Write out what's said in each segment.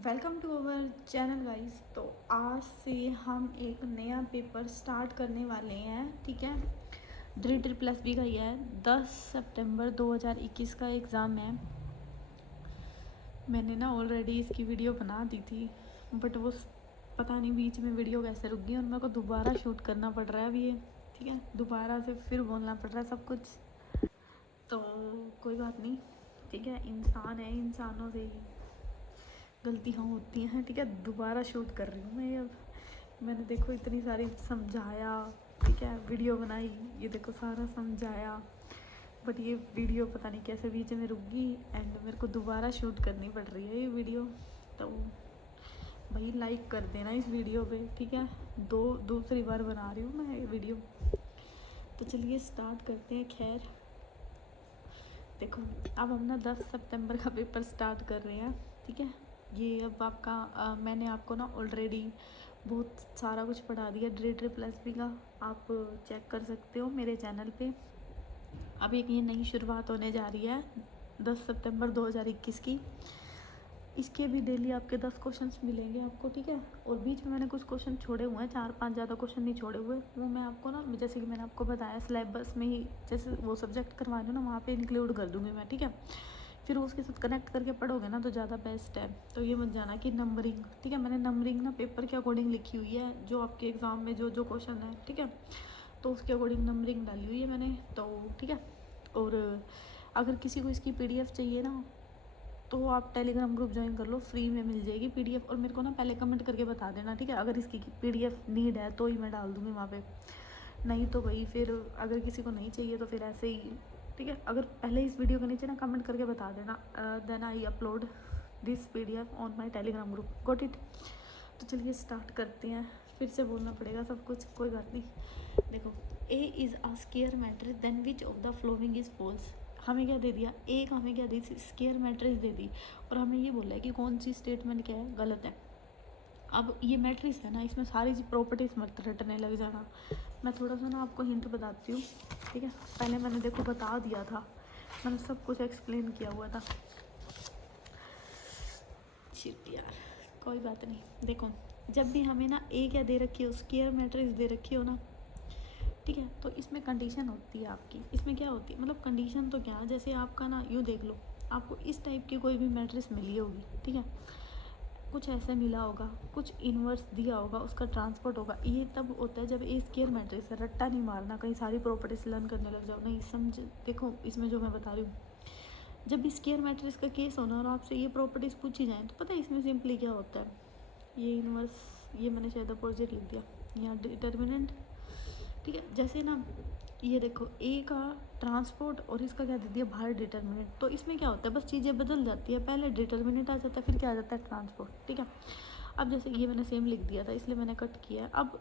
Welcome to our channel guys. तो आज से हम एक नया पेपर स्टार्ट करने वाले हैं, ठीक है। DREE+B का ही है। 10 सितंबर 2021 का एग्ज़ाम है। मैंने ना ऑलरेडी इसकी वीडियो बना दी थी, बट वो पता नहीं बीच में वीडियो कैसे रुक गई और मेरे को दोबारा शूट करना पड़ रहा है अभी ये, ठीक है। दोबारा से फिर बोलना पड़ रहा है सब कुछ, तो कोई बात नहीं, ठीक है। इंसान है, इंसानों से ही गलतियाँ होती हैं, ठीक है। दोबारा शूट कर रही हूँ मैं अब। मैंने देखो इतनी सारी समझाया, ठीक है, वीडियो बनाई, ये देखो सारा समझाया, बट ये वीडियो पता नहीं कैसे बीच में रुक गई एंड मेरे को दोबारा शूट करनी पड़ रही है ये वीडियो। तो भाई लाइक कर देना इस वीडियो पे, ठीक है। दूसरी बार बना रही हूँ मैं ये वीडियो। तो चलिए स्टार्ट करते हैं। खैर देखो, अब हम ना 10 सितंबर का पेपर स्टार्ट कर रहे हैं, ठीक है। ये अब आपका मैंने आपको ना ऑलरेडी बहुत सारा कुछ पढ़ा दिया DREE+B का, आप चेक कर सकते हो मेरे चैनल पे। अब एक ये नई शुरुआत होने जा रही है 10 सितंबर 2021 की। इसके भी डेली आपके 10 क्वेश्चंस मिलेंगे आपको, ठीक है। और बीच में मैंने कुछ क्वेश्चन छोड़े हुए हैं, 4-5, ज़्यादा क्वेश्चन नहीं छोड़े हुए। वो मैं आपको ना, जैसे कि मैंने आपको बताया, सिलेबस में ही जैसे वो सब्जेक्ट करवा रही हूँ ना, वहाँ पे इंक्लूड कर दूँगी मैं, ठीक है। फिर उसके साथ कनेक्ट करके पढ़ोगे ना तो ज़्यादा बेस्ट है। तो ये मत जाना कि नंबरिंग, ठीक है। मैंने नंबरिंग ना पेपर के अकॉर्डिंग लिखी हुई है, जो आपके एग्ज़ाम में जो जो क्वेश्चन है, ठीक है, तो उसके अकॉर्डिंग नंबरिंग डाली हुई है मैंने, तो ठीक है। और अगर किसी को इसकी PDF चाहिए ना, तो आप टेलीग्राम ग्रुप ज्वाइन कर लो, फ्री में मिल जाएगी PDF। और मेरे को ना पहले कमेंट करके बता देना, ठीक है। अगर इसकी PDF नीड है तो ही मैं डाल दूँगी वहाँ पे, नहीं तो भाई फिर अगर किसी को नहीं चाहिए तो फिर ऐसे ही, ठीक है। अगर पहले इस वीडियो के नीचे ना कमेंट करके बता देना, then I upload this PDF on my Telegram group, got it. तो चलिए स्टार्ट करते हैं। फिर से बोलना पड़ेगा सब कुछ, कोई बात नहीं। देखो, A is a square matrix then which of the following is false. हमें क्या दे दिया, ए का हमें क्या दी, स्केयर मैट्रिक्स दे दी, और हमें ये बोला है कि कौन सी स्टेटमेंट क्या है, गलत है। अब ये मैट्रिक्स है ना, इसमें सारी प्रॉपर्टीज मत रटने लग जाना। मैं थोड़ा सा ना आपको हिंट बताती हूँ, ठीक है। पहले मैंने देखो बता दिया था, मैंने सब कुछ एक्सप्लेन किया हुआ था। शिट यार, कोई बात नहीं। देखो, जब भी हमें ना ए क्या दे रखी हो, स्क्वायर मैट्रिक्स दे रखी हो ना, ठीक है, तो इसमें कंडीशन होती है आपकी। इसमें क्या होती है, मतलब कंडीशन तो क्या, जैसे आपका ना यूँ देख लो, आपको इस टाइप की कोई भी मैट्रिक्स मिली होगी, ठीक है, कुछ ऐसे मिला होगा, कुछ इन्वर्स दिया होगा, उसका ट्रांसपोर्ट होगा। ये तब होता है जब ए स्केयर मैट्रिक्स है। रट्टा नहीं मारना, कहीं सारी प्रॉपर्टीज लर्न करने लग जाओ, नहीं समझ। देखो इसमें जो मैं बता रही हूँ, जब भी स्केयर मैट्रिक्स का केस होना और आपसे ये प्रॉपर्टीज़ पूछी जाए, तो पता है इसमें सिंपली क्या होता है, ये इन्वर्स, ये मैंने शायद अपोजिट लिख दिया, यहाँ डिटर्मिनेंट, ठीक है। जैसे ना ये देखो, ए का ट्रांसपोर्ट और इसका क्या दे दिया, बाहर डिटर्मिनेंट। तो इसमें क्या होता है, बस चीज़ें बदल जाती है, पहले डिटर्मिनेंट आ जाता है, फिर क्या आ जाता है, ट्रांसपोर्ट, ठीक है। अब जैसे ये मैंने सेम लिख दिया था, इसलिए मैंने कट किया है। अब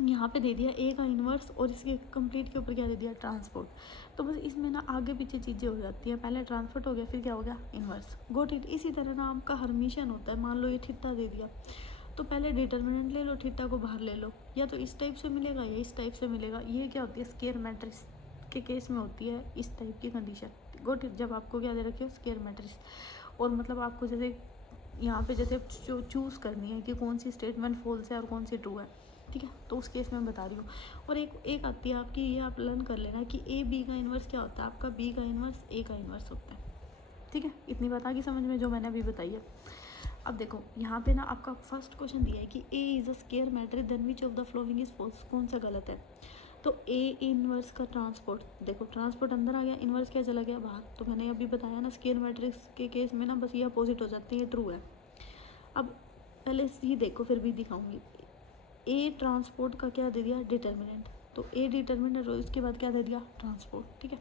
यहाँ पे दे दिया ए का इन्वर्स और इसके कंप्लीट के ऊपर क्या दे दिया, ट्रांसपोर्ट। तो बस इसमें ना आगे पीछे चीज़ें हो जाती हैं, पहले ट्रांसपोर्ट हो गया, फिर क्या हो गया, इन्वर्स, गोट इट। इसी तरह ना आपका हर्मिशन होता है। मान लो ये थीटा दे दिया, तो पहले डिटर्मिनेंट ले लो, थीटा को बाहर ले लो, या तो इस टाइप से मिलेगा या इस टाइप से मिलेगा। ये क्या होती है, स्केयर मैट्रिक्स के केस में होती है इस टाइप की कंडीशन, गोट इट। जब आपको क्या दे रखी हो, स्केयर मैट्रिक्स, और मतलब आपको जैसे यहाँ पे जैसे चूज़ करनी है कि कौन सी स्टेटमेंट फॉल्स है और कौन सी ट्रू है, ठीक है। तो उस केस में मैं बता रही हूँ। और एक आती है आपकी, ये आप लर्न कर लेना कि ए बी का इन्वर्स क्या होता है, आपका बी का इन्वर्स ए का इन्वर्स होता है, ठीक है। इतनी बात आ गई समझ में, जो मैंने अभी बताई है। अब देखो यहाँ पे ना आपका फर्स्ट क्वेश्चन दिया है कि A is a square matrix then which of the following is false, कौन सा गलत है। तो ए इन्वर्स का ट्रांसपोर्ट, देखो ट्रांसपोर्ट अंदर आ गया, इन्वर्स क्या चला गया, बाहर। तो मैंने अभी बताया ना, स्केयर मैट्रिक्स के केस में ना बस ये अपोजिट हो जाती है, ये ट्रू है। अब पहले ही देखो, फिर भी दिखाऊंगी। ए ट्रांसपोर्ट का क्या दे दिया, डिटर्मिनेंट। तो ए डिटर्मिनेंट और इसके बाद क्या दे दिया, ट्रांसपोर्ट, ठीक है।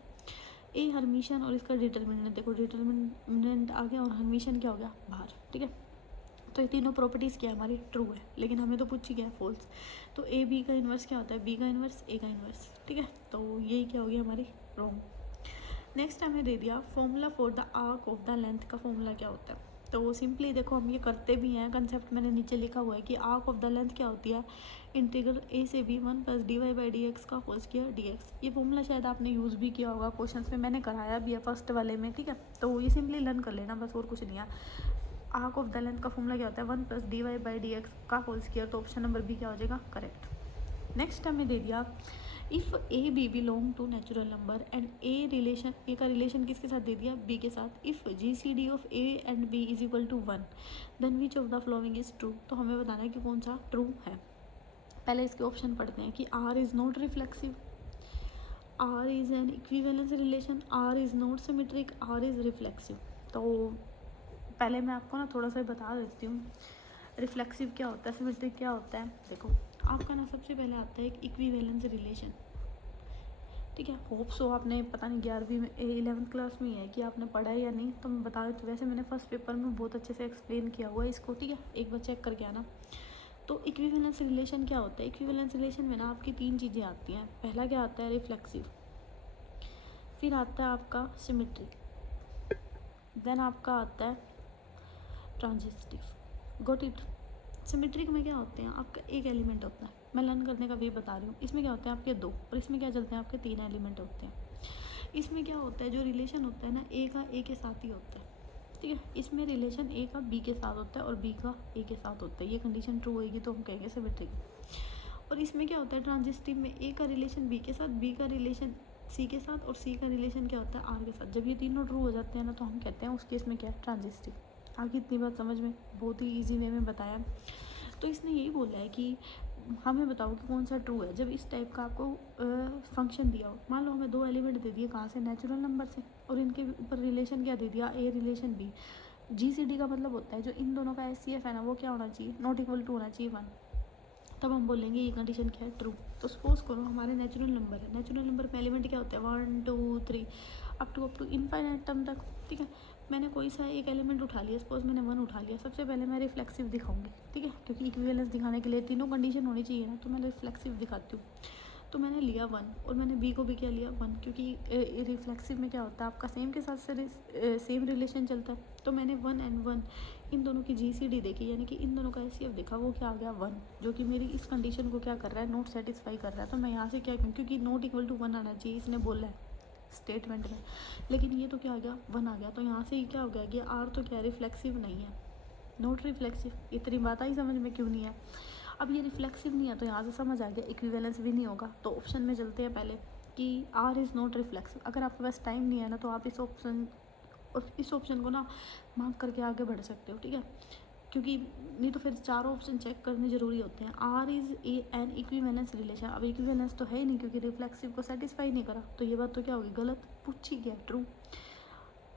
ए हर्मिशन और इसका डिटर्मिनेंट, देखो डिटर्मिनेंट आ गया और हर्मिशन क्या हो गया, बाहर, ठीक है। तो ये तीनों प्रॉपर्टीज़ क्या है, हमारी ट्रू है, लेकिन हमें तो पूछी गया है फॉल्स। तो ए बी का इन्वर्स क्या होता है, बी का इन्वर्स ए का इन्वर्स, ठीक है। तो यही क्या हो गया, हमारी रॉन्ग। नेक्स्ट हमें दे दिया formula for the arc of the length का फॉर्मूला क्या होता है। तो वो सिंपली देखो, हम ये करते भी हैं, कंसेप्ट मैंने नीचे लिखा हुआ है कि आर्क ऑफ द लेंथ क्या होती है, इंटीग्रल ए से बी 1 + dy/dx का होल स्क्वायर dx। ये फॉर्मूला शायद आपने यूज़ भी किया होगा क्वेश्चंस में, मैंने कराया भी है फर्स्ट वाले में, ठीक है। तो ये सिंपली लर्न कर लेना बस, और कुछ नहीं है। आर्क ऑफ द लेंथ का फॉर्मूला क्या होता है 1 + dy/dx का होल स्क्वायर, तो ऑप्शन नंबर बी क्या हो जाएगा करेक्ट। नेक्स्ट हमें दे दिया if A B belong to natural number and A का रिलेशन किसके साथ दे दिया बी के साथ, if GCD of A and B is equal to 1 then which of the following is true. तो हमें बताना है कि कौन सा ट्रू है। पहले इसके ऑप्शन पढ़ते हैं कि R is not reflexive, R is an equivalence relation, R is not symmetric, R is reflexive. तो पहले मैं आपको ना थोड़ा सा बता देती हूँ रिफ्लेक्सिव क्या होता है, सिमेट्रिक क्या होता है। देखो आपका ना सबसे पहले आता है एक इक्विवेलेंस रिलेशन, ठीक है। होप सो आपने पता नहीं 11वीं में 11th क्लास में ही है कि आपने पढ़ा है या नहीं, तो मैं बता देती हूँ। वैसे मैंने फर्स्ट पेपर में बहुत अच्छे से एक्सप्लेन किया हुआ है इसको, ठीक है, एक बार चेक करके आना। तो इक्विवेलेंस रिलेशन क्या होता है, इक्विवेलेंस रिलेशन में ना आपकी 3 चीज़ें आती हैं। पहला क्या आता है रिफ्लेक्सिव, फिर आता है आपका सिमेट्रिक, देन आपका आता है ट्रांजिस्टिव। Got it. सिमेट्रिक में क्या होते हैं, आपका एक एलिमेंट होता है, मैं लर्न करने का वे बता रही हूँ। इसमें क्या होते हैं आपके 2, और इसमें क्या चलते हैं आपके 3 एलिमेंट होते हैं। इसमें क्या होता है जो रिलेशन होता है ना ए का ए के साथ ही होता है, ठीक है। इसमें रिलेशन ए का बी के साथ होता है और बी का ए के साथ होता है। ये कंडीशन ट्रू होगी तो हम कहेंगे सिमेट्रिक। और इसमें क्या होता है ट्रांजिस्टिव में ए का रिलेशन बी के साथ, बी का रिलेशन सी के साथ और सी का रिलेशन क्या होता है आर के साथ। जब ये तीनों ट्रू हो जाते हैं ना तो हम कहते हैं उस केस में क्या है ट्रांजिस्टिव। आगे इतनी बात समझ में, बहुत ही ईजी वे में बताया। तो इसने यही बोला है कि हमें बताओ कि कौन सा ट्रू है जब इस टाइप का आपको फंक्शन दिया हो। मान लो हमें 2 एलिमेंट दे दिए, कहाँ से, नेचुरल नंबर से, और इनके ऊपर रिलेशन क्या दे दिया ए रिलेशन बी। GCD का मतलब होता है जो इन दोनों का SCF है ना वो क्या होना चाहिए, नॉट इक्वल टू होना चाहिए 1। तब हम बोलेंगे ये कंडीशन क्या है ट्रू। तो सपोज करो हमारे नेचुरल नंबर है, नेचुरल नंबर में एलिमेंट क्या होता है 1 2 3 अप टू इनफाइनाइट टर्म तक, ठीक है। मैंने कोई सा एक एलिमेंट उठा लिया, सपोज मैंने 1 उठा लिया। सबसे पहले मैं रिफ्लेक्सिव दिखाऊंगी, ठीक है, क्योंकि इक्विवेलेंस दिखाने के लिए तीनों कंडीशन होनी चाहिए ना, तो मैं रिफ्लेक्सिव दिखाती हूँ। तो मैंने लिया 1 और मैंने बी को भी क्या लिया 1, क्योंकि रिफ्लेक्सिव में क्या होता है आपका सेम के साथ सेम रिलेशन चलता है। तो मैंने 1 एंड 1 इन दोनों की GCD देखी, यानी कि इन दोनों का SCF देखा, वो क्या आ गया 1, जो कि मेरी इस कंडीशन को क्या कर रहा है नोट सेटिस्फाई कर रहा है। तो मैं यहाँ से क्या करूँ, क्योंकि नोट इक्वल टू 1 आना चाहिए इसने बोला है स्टेटमेंट में, लेकिन ये तो क्या आ गया 1 आ गया। तो यहाँ से ही क्या हो गया कि R तो क्या रिफ्लेक्सिव नहीं है, नोट रिफ्लेक्सिव। इतनी बात आई समझ में क्यों नहीं है। अब ये रिफ्लेक्सिव नहीं है तो यहाँ से समझ आ गया इक्विवेलेंस भी नहीं होगा। तो ऑप्शन में चलते हैं पहले कि R इज़ नॉट रिफ्लेक्सिव। अगर आपके पास टाइम नहीं है ना तो आप इस ऑप्शन को ना मार्क करके आगे बढ़ सकते हो, ठीक है, क्योंकि नहीं तो फिर चारों ऑप्शन चेक करने ज़रूरी होते हैं। R is an equivalence relation, अब इक्विवेलेंस तो है ही नहीं क्योंकि रिफ्लेक्सिव को सेटिस्फाई नहीं करा, तो ये बात तो क्या होगी गलत, पूछी गया ट्रू।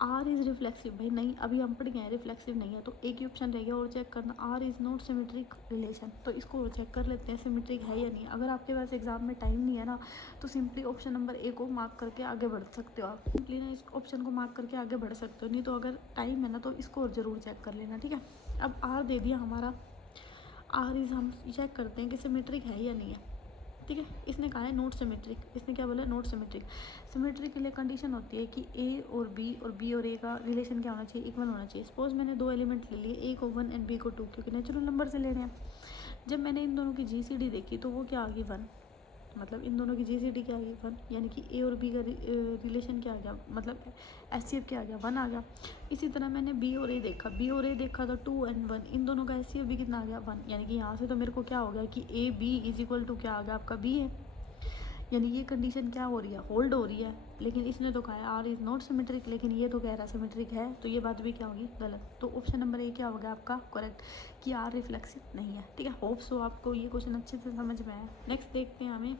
R इज़ रिफ्लेक्सिव, भाई नहीं, अभी हम पढ़ गए हैं रिफ्लेक्सिव नहीं है, तो एक ही ऑप्शन रह गया और चेक करना, R is not symmetric relation. तो इसको चेक कर लेते हैं सिमेट्रिक है या नहीं। अगर आपके पास एग्जाम में टाइम नहीं है ना तो सिंपली ऑप्शन नंबर ए को मार्क करके आगे बढ़ सकते हो आप, सिंपली ना इस ऑप्शन को मार्क करके आगे बढ़ सकते हो। नहीं तो अगर टाइम है ना तो इसको और ज़रूर चेक कर लेना, ठीक है। अब R दे दिया हमारा, R इज़ हम चेक करते हैं कि सिमेट्रिक है या नहीं है, ठीक है। इसने कहा है नोट सिमेट्रिक, इसने क्या बोला नोट सिमेट्रिक। सिमेट्रिक के लिए कंडीशन होती है कि ए और बी और ए का रिलेशन क्या होना चाहिए, इक्वल होना चाहिए। सपोज मैंने 2 एलिमेंट ले लिए, ए को 1 एंड बी को 2, क्योंकि नेचुरल नंबर से ले रहे हैं। जब मैंने इन दोनों की GCD देखी तो वो क्या आ गई 1, मतलब इन दोनों की GCD क्या आ गई 1, यानी कि ए और बी का रिलेशन क्या आ गया, मतलब SCF क्या आ गया 1 आ गया। इसी तरह मैंने बी और ए देखा तो 2 एंड 1, इन दोनों का SCF भी कितना आ गया 1, यानी कि यहाँ से तो मेरे को क्या हो गया कि A B is equal to क्या आ गया आपका बी है, यानी ये कंडीशन क्या हो रही है होल्ड हो रही है। लेकिन इसने तो कहा है आर इज़ नॉट सिमेट्रिक, लेकिन ये तो कह रहा है सिमेट्रिक है, तो ये बात भी क्या होगी गलत। तो ऑप्शन नंबर ए क्या होगा आपका करेक्ट कि आर रिफ्लेक्सिव नहीं है, ठीक है। होप सो आपको ये क्वेश्चन अच्छे से समझ में आया। नेक्स्ट देखते हैं हमें,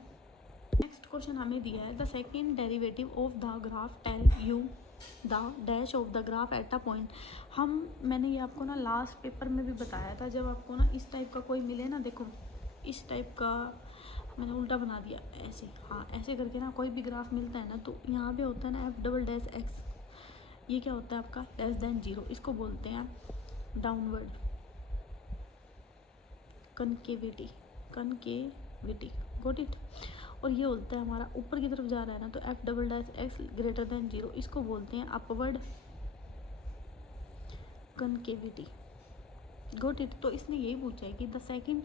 नेक्स्ट क्वेश्चन हमें दिया है the second derivative of the graph tell you the dash of the graph at a point. मैंने ये आपको ना लास्ट पेपर में भी बताया था, जब आपको ना इस टाइप का कोई मिले ना, देखो इस टाइप का मैंने उल्टा बना दिया ऐसे, हाँ ऐसे करके ना कोई भी ग्राफ मिलता है ना तो यहाँ पे होता है ना f∬x, ये क्या होता है आपका लेस देन 0, इसको बोलते हैं डाउनवर्ड कनकेविटी, गॉट इट। और ये होता है हमारा ऊपर की तरफ जा रहा है ना तो f∬x ग्रेटर देन 0, इसको बोलते हैं अपवर्ड कनकेविटी। Got it. तो इसने यही पूछा है कि the second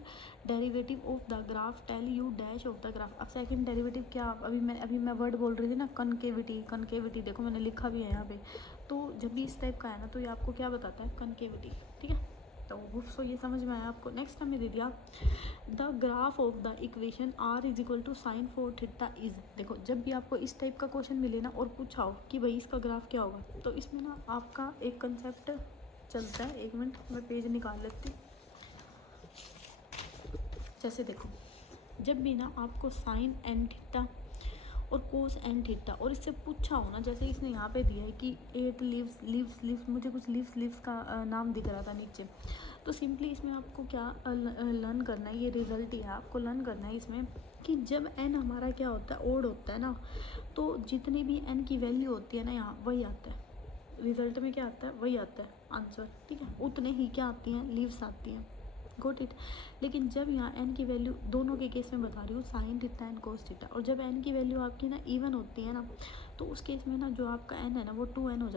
derivative of the graph tell you dash of the graph. अब सेकंड डेरिवेटिव क्या, अभी मैं वर्ड बोल रही थी ना, कनकेविटी देखो मैंने लिखा भी है यहाँ पे। तो जब भी इस टाइप का है ना तो ये आपको क्या बताता है, कनकेविटी, ठीक है। तो होप्स ये समझ में आया आपको। नेक्स्ट हमें दे दिया the graph of the equation r is equal to sine 4 theta is. देखो जब भी आपको इस टाइप का क्वेश्चन मिले ना और पूछा हो कि भाई इसका ग्राफ क्या होगा, तो इसमें ना आपका एक कंसेप्ट चलता है। एक मिनट मैं पेज निकाल लेती हूँ। जैसे देखो जब भी ना आपको साइन एन थीटा और कोस एन थीटा और इससे पूछा हो ना, जैसे इसने यहाँ पे दिया है कि 8 लीव्स, मुझे कुछ लीव्स का नाम दिख रहा था नीचे। तो सिंपली इसमें आपको क्या लर्न करना है, ये रिजल्ट ही है, आपको लर्न करना है इसमें कि जब एन हमारा क्या होता है, ओड होता है ना, तो जितनी भी एन की वैल्यू होती है ना यहाँ वही आता है रिजल्ट में, क्या आता है वही आता है आंसर, ठीक है। उतने ही क्या आती हैं, लीव्स आती हैं, गोट इट। लेकिन जब यहाँ एन की वैल्यू, दोनों के केस में बता रही हूँ, sine theta and cos theta, और जब एन की वैल्यू आपकी ना इवन होती है ना, तो उस केस में ना जो आपका एन है ना वो 2n हो जाता है।